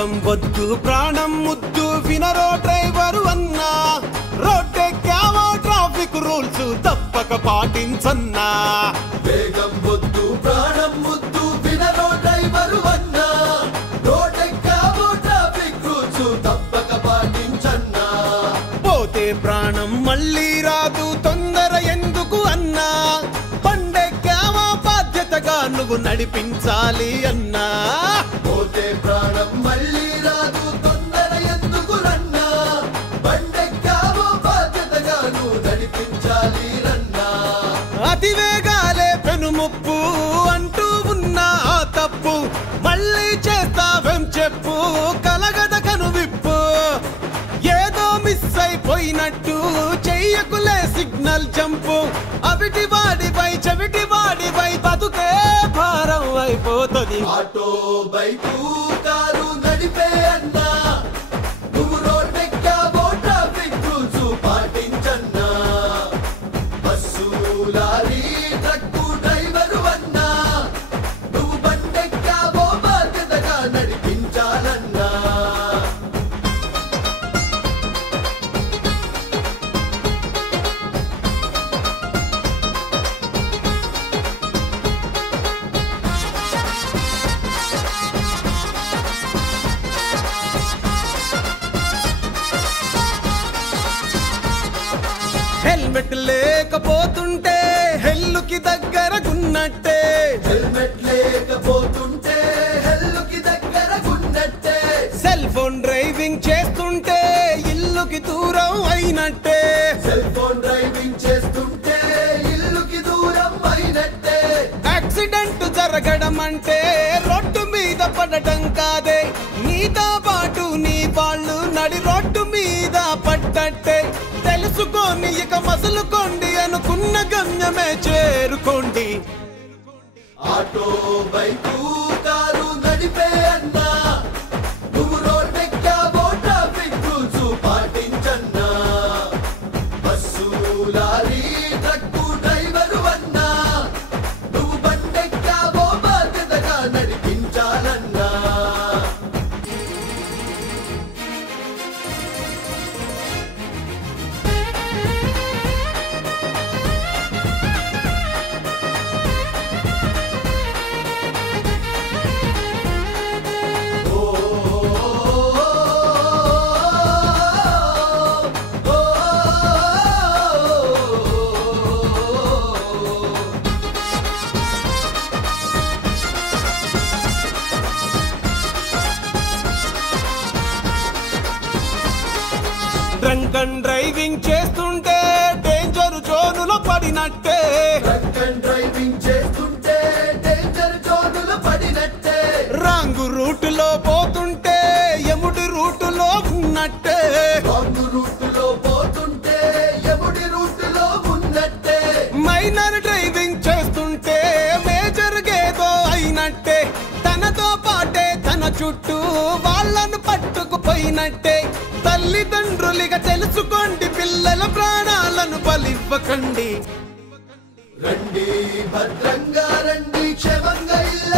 వేగం వద్దు ప్రాణం ముద్దు వినరో డ్రైవరు అన్నా, రోడ్డెక్కావో ట్రాఫిక్ రూల్స్ తప్పక పాటించన్నా. వేగం వద్దు ప్రాణం ముద్దు వినరో డ్రైవరు అన్నా, రోడ్డెక్కావో ట్రాఫిక్ రూల్స్ తప్పక పాటించన్నా. పోతే ప్రాణం మళ్ళీ రాదు తొందర ఎందుకు అన్నా, బండెక్కావో బాధ్యతగా నువ్వు నడిపించాలి అన్నా. పోతే ప్రాణం మళ్ళీ రాదు తొందర ఎందుకు రన్నా, బండెక్కావో బాధ్యతగా నువ్వు నడిపించాలి రన్నా. అతివేగాలే పెనుముప్పు అంటూ ఉన్నా ఆ తప్పు మళ్ళీ చేస్తావేం చెప్పు, కలగద కనువిప్పు. ఏదో మిస్ అయిపోయినట్టు చెయ్యకులే సిగ్నల్ జంపు, అవిటి వాడిపై చెవిటి వాడిపై బతుకే భారం అయిపోతుంది. ఆటో బైకు కారు నడిపే అన్నా, నువ్వు రోడ్డెక్కావో traffic rules పాటించన్నా. Bus lorry truck driver అన్నా, నువ్వు బండెక్కావో బాధ్యతగా నడిపించాలన్నా. Helmet లేకపోతుంటే హెల్లుకి దగ్గరగున్నట్టే, helmet లేకపోతుంటే హెల్లుకి దగ్గరగున్నట్టే. Cell phone driving చేస్తుంటే ఇల్లుకి దూరం అయినట్టే. సెల్ ఫోన్ డ్రైవింగ్ చేస్తుంటే ఇల్లుకి దూరం అయినట్టే. యాక్సిడెంట్ జరగడం అంటే రోడ్డు మీద పడటం కాదే, నీతో పాటు నీ వాళ్ళు నడి రోడ్డు మీద పడ్డట్టే. తెలుసుకోండి ఇక మసులుకోండి, అనుకున్న గమ్యమే చేరుకోండి. ఆటో బైకు కారు నడిపే అన్నా, నువ్వు రోడ్డెక్కావో traffic rules పాటించన్నా. Bus lorry truck driver అన్నా, నువ్వు బండెక్కావో బాధ్యతగా నడిపించాలన్నా. డ్రంక్ అండ్ డ్రైవింగ్ చేస్తుంటే డేంజర్ జోనులో పడినట్టే, డ్రంక్ అండ్ డ్రైవింగ్ చేస్తుంటే డేంజర్ జోనులో పడినట్టే. రాంగ్ రూటులో పోతుంటే యముడి రూటులో ఉన్నట్టే. రాంగ్ రూటులో పోతుంటే యముడి రూటులో ఉన్నట్టే. మైనర్ డ్రైవింగ్ చేస్తుంటే మేజర్ గేదో అయినట్టే, తనతో పాటే తన చుట్టూ వాళ్ళను పట్టుకుపోయినట్టే. తల్లిదండ్రులిగా తెలుసుకోండి, పిల్లల ప్రాణాలను బలివ్వకండి. రండి భద్రంగా రండి క్షేమంగా